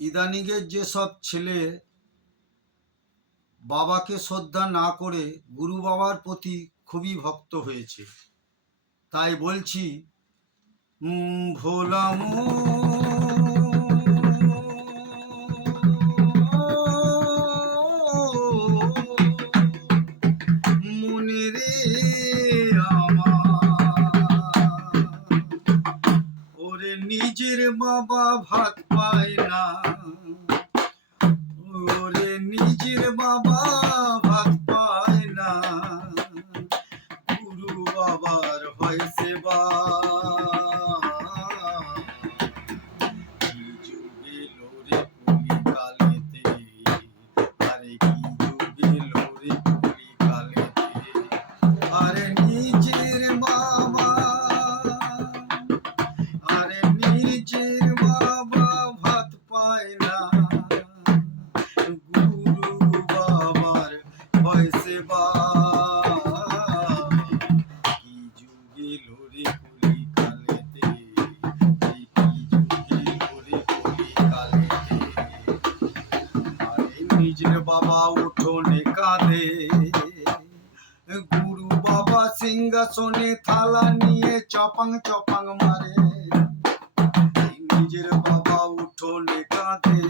ইদানিংয়ের যেসব ছেলে বাবাকে শ্রদ্ধা না করে গুরু বাবার প্রতি খুবই ভক্ত হয়েছে, তাই বলছি ভোলা মনে রে আমার, ওরে নিজের বাবা ভাত পায় না, ওরে নিজের বাবা ভাত পায় না, গুরু বাবার হয় সেবা। কি যুগ এলো রে কলিকালেতে, আরে কি যুগ এলো রে কলিকালেতে, আরে নিজের বাবা, আরে নিজের বাবা ভাত পায় না, গুরু বাবার হয় সেবা। কি যুগ এলো রে কলিকালেতে, এই কি যুগ এলো রে কলিকালেতে, আরে নিজের বাবা উঠোনে কাঁদে, গুরু বাবা সিংহাসনে থালা নিয়ে চপাং চপাং মারে। নিজের বাবা উঠোনে কাঁদে,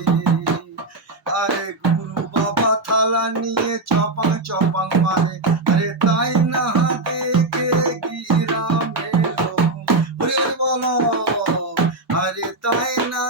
আরে গুরু বাবা থালা নিয়ে চপাং চপাং মারে। আরে তাই না দেখে গ্রামে লোক, বলো, আরে তাই না